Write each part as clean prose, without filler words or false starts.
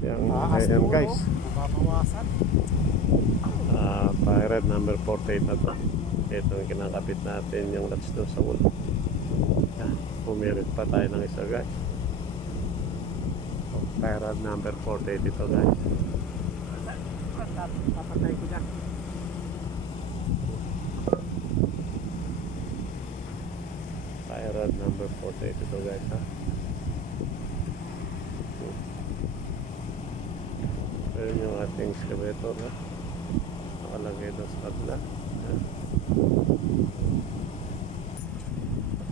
Ayan guys, Mababawasan. Pirate number 48 na to. Ito yung kinakapit natin yung latch doon sa wall. Pumirit pa tayo ng isa guys. Pirate number 48 ito guys. Papatay ko dyan. Pirate number 48 ito guys ha. Ayan yung ating excavator ha. Nakalagay doon sa kabila.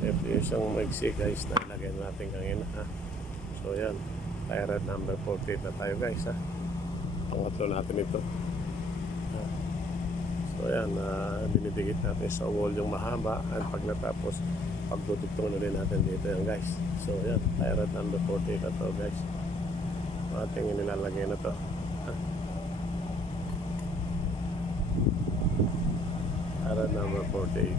Ito yung isang maigsi guys na ilagay natin kanina ha. So yan, Pirate number 48 na tayo guys ha. Pangatlo natin ito. So yan, dinidikit natin sa wall yung mahaba. At pag natapos, pagdudugtong na rin natin dito yan guys. So yan, Pirate number 48 na to guys. Ating inilalagay na to. Pirate number 48.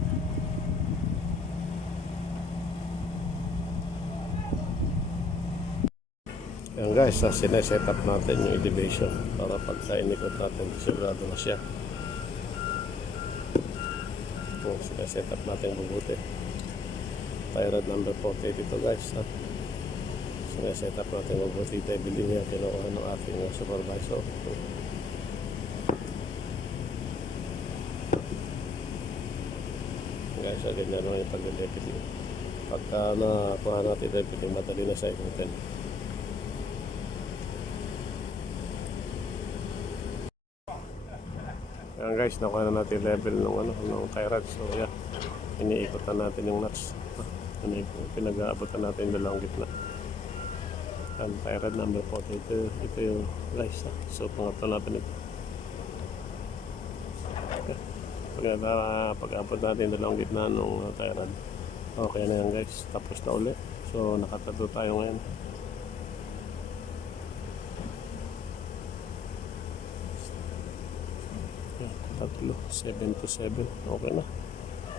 Yan guys, sineset up natin yung elevation para pagka inikot natin, sigurado na siya. Kung sineset up natin mabuti. Pirate number 48 ito guys ha. Sineset up natin mabuti. Ito ay bilhin niya kinukuha ng ating supervisor. Guys, ganyan naman yung pag-depiting. Pagka nakuha natin depiting, madali na sa ikutin. Ayan guys, nakuha na natin level ng Pirate. So yeah, iniikutan natin yung nuts. Pinag-aabutan natin yung dalawang gitna. Ayan, Pirate number 40. Ito yung guys ha. So pangatlo natin ito. Pag-abot natin yung dalawang gitna ng Pirate, okay na yan guys. Tapos na ulit. So nakatato tayo ngayon. Tatlo, 7 to 7. Okay na.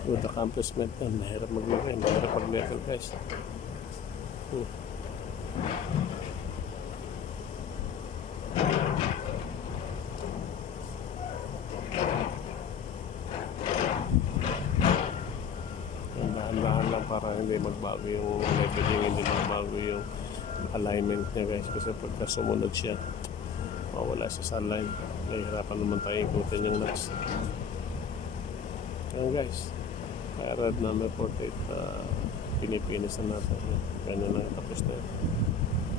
Good accomplishment yan. Mahirap maglagay. Mahirap mag-level guys. Dahan-dahan lang para hindi magbago yung leveling, hindi magbago yung alignment niya guys. Kasi pagka sumunod siya, mawala siya sa line. Nahihirapan naman tayo ikutin yung nuts. Ayan guys, Pirate number 48, pinipinis na natin. Ganyan lang, tapos na yun.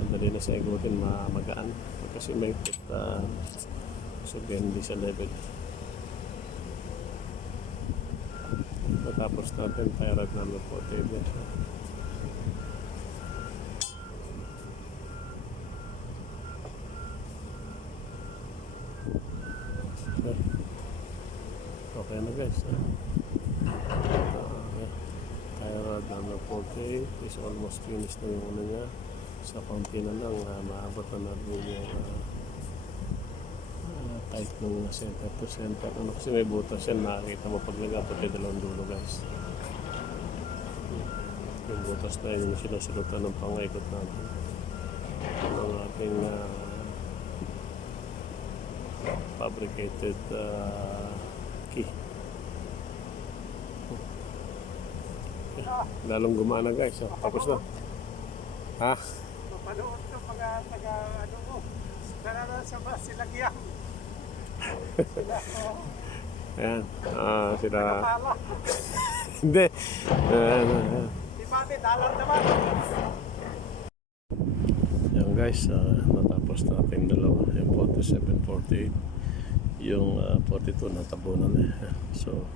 Madali na sa ikutin, magaan. Kasi may put, so hindi sa level. Matapos natin, Pirate number 48 yan. Okay na guys. Pirate number 48 is almost finished na yung ano niya. Sa konti na lang, maabot na natin yung tight ng center to center. Kasi may butas yan, nakakita mo pag nag-abot yung dalawang dulo guys. Yung butas na yun yung sinusulutan ng pangikot natin. Ang ating fabricated key. Lalong gumana guys. Tapos na. Ha? Mapanood ko mga taga-ano mo. Nararan sa ba sila Giyang? Ayan. Sila. Nakapala. Hindi. Di ba, dalan naman. Ayan guys. Natapos natin dalawa. Yung 47, 48. Yung 42 natabunan eh. So,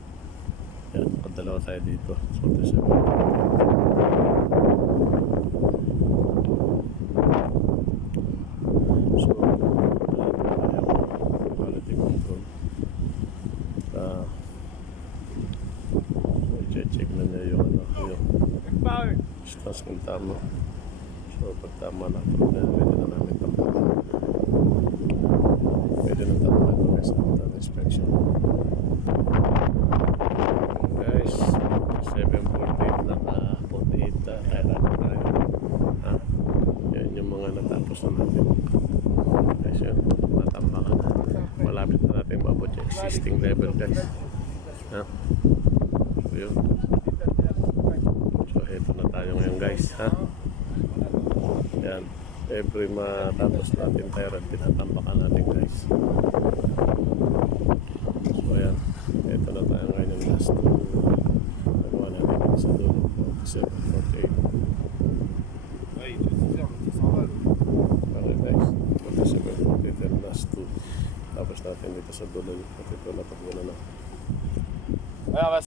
yan. Nakadalawa tayo dito. 47. So, quality control. I-check na niya yung stance ng tama. So, pag tama na ito, pwede na namin tampakan. Pwede na tampakan ito guys after inspection. Guys, 748 naka 48 kaya natin tayo. Yan yung mga natapos na natin. guys, yun. Matambakan na. Malapit na natin mabot yung existing level guys. Ha? So yun. So heto na tayo ngayon guys. Ha? Yan. Every matapos natin tayo pinatambakan natin guys. So yan. Heto na tayo ngayon yung last. Nagawa natin dito sa dulo. 47, 48. Oui, c'est sûr, ça s'en va. Okay guys. 47, 48 last 2. Tapos natin dito sa dulo. At ito na pagwala na. Alors, on va